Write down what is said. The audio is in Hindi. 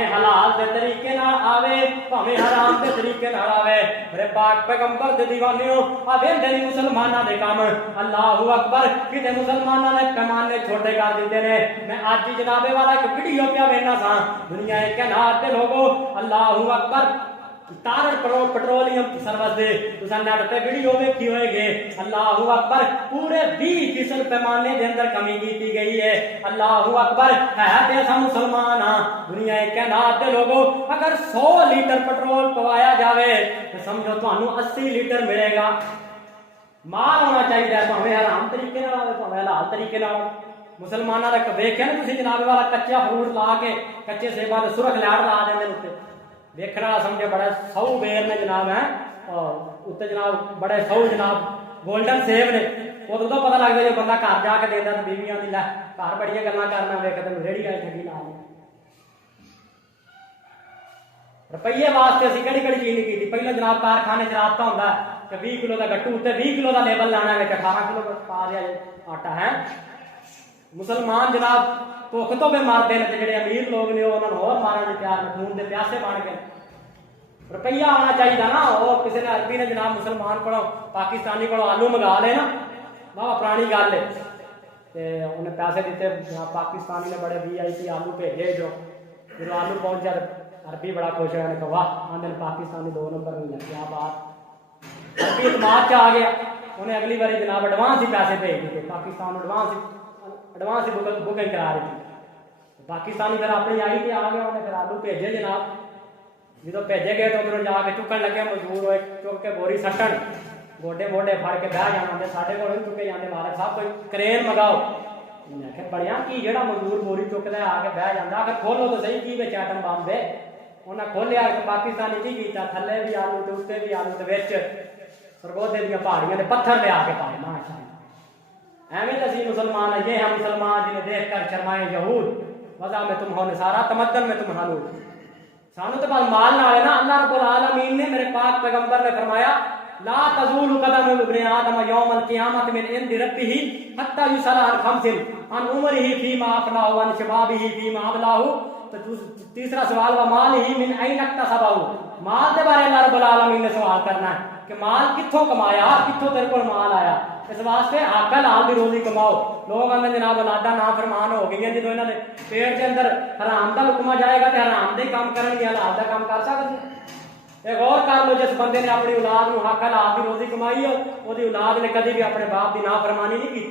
भावें हलाल के तरीके नाल आवे भावें हराम के तरीके नाल आवे। मेरे पाक पैगंबर दे दीवानियों आ वेंदे नहीं मुसलमानां दे काम। अल्लाहू अकबर किते मुसलमानां ने पैमाने छोटे कर दिते ने। मैं आज ही जनाबे वाला एक वीडियो पे वेखना सा दुनिया के नात दे लोगो अल्लाहू अकबर तारड़ पेट्रोलियम सर्विस दे तुसा नेट पे वीडियो देखी होएगी। अल्लाहू अकबर पूरे 20% पैमाने के अंदर कमी की गई है। अल्लाहू अकबर है ते असां मुसलमान हां दुनिया के नात दे लोगो अगर 100 लीटर पेट्रोल पवाया जावे तो समझो तुहानू 80 लीटर मिलेगा। माल होना चाहिए भावें हराम तरीके नाल आवे भावें हलाल तरीके नाल। मुसलमानां दा वेखिया ना तुसीं जनाब वाला कच्चा फ्रूट ला के कच्चे सेबां दे सुरख लाड़ ला देंदे उत्ते देखना समझे बड़ा 100 बेर ने जनाब है और उत्ते जनाब बड़े 100 जनाब गोल्डन सेब ने उदों तो पता लगता जो बंदा घर जाके देता तो बीवियां दी लै घर बड़ियां गल्लां करना वेख तेन रेड़ी आई ठगी ला रुपये वास्ते असीं केड़ी केड़ी चीज नहीं की। पहले जनाब कारखाने च राबता हुंदा कि 20 किलो का गट्टू उत्ते 20 किलो का लेबल लाना है 18 किलो पा दिया आटा है। मुसलमान जनाब भुख तो भी मरते हैं जो अमीर लोग ने उन्होंने होर मारन के प्यार में खून के प्यासे बन गए। रुपया आना चाहिए ना वो किसी ने अरबी ने जनाब मुसलमान को पाकिस्तानी को आलू मंगा ले ना वाह पुरानी गल है तो उन्हें पैसे दिते पाकिस्तानी ने बड़े VIP आलू भेजे जो आलू पहुंच जाए अरबी बड़ा खुश है कहा वाह आंदे पाकिस्तानी 2 नंबर नहीं लग क्या बात। अरबी इतमाद च आ गया उन्हें अगली बार जनाब एडवांस ही पैसे भेज दिए पाकिस्तान एडवांस ही बुकिंग करा रही थी। पाकिस्तानी फिर अपनी आई तो आ गया उन्हें फिर आलू भेजे जनाब जो भेजे गए तो उधरों जाके चुकन लगे मजबूर होए चुक के बोरी सट्टन गोडे मोडे फड़ के बह जाते साढ़े को चुके जाते मालिक साहब कोई क्रेन मंगाओ मैं आखिर बढ़िया की जो मजदूर बोरी चुकता आके बह जाता आखिर खोलो तो सही की बेच आइटम बम दे उन्हें खोलिया पाकिस्तानी की किया थले भी आलू तो उत्ते भी आलू तो सरगोधे दी पहाड़ियां के पत्थर ले आके पाए माशा एवं असी मुसलमान है ये हम मुसलमान जिन्हें देख कर शर्माए यहूद वज़ा में तुम हो निसारा तमद्दन में तुम हालूद सानू तो बस माल ना है ना। अल्लाह रब्बुल आलमीन ने मेरे पाक पैगंबर ने फरमाया ला तज़ूलु कदम इब्ने आदम यौमल क़ियामत मिन इंदि रब्बिही हत्ता युसअल अन खम्सिन अन उमरिही फीमा अफ़लाहु व अन शबाबिही फीमा अबलाहु। तो तीसरा सवाल व मालिही मिन ऐन इक्तसबहु माल के बारे अल्लाह रब्बुल आलमीन ने सवाल करना है कि माल कित्थों कमाया कित्थों तेरे को माल आया। इस वास्ते हक हलाल की रोजी कमाओ। लोग आंदे जनाब औलादा ना फरमान हो गई जो इन्होंने पेट के अंदर हराम का लुकमा जाएगा तो हराम के काम करेंगे हलाल का काम कर सकते। एक और कर लो जिस बंदे ने अपनी औलाद को हक हलाल की रोजी कमाई हो औलाद ने कभी भी अपने बाप की नाफरमानी नहीं की।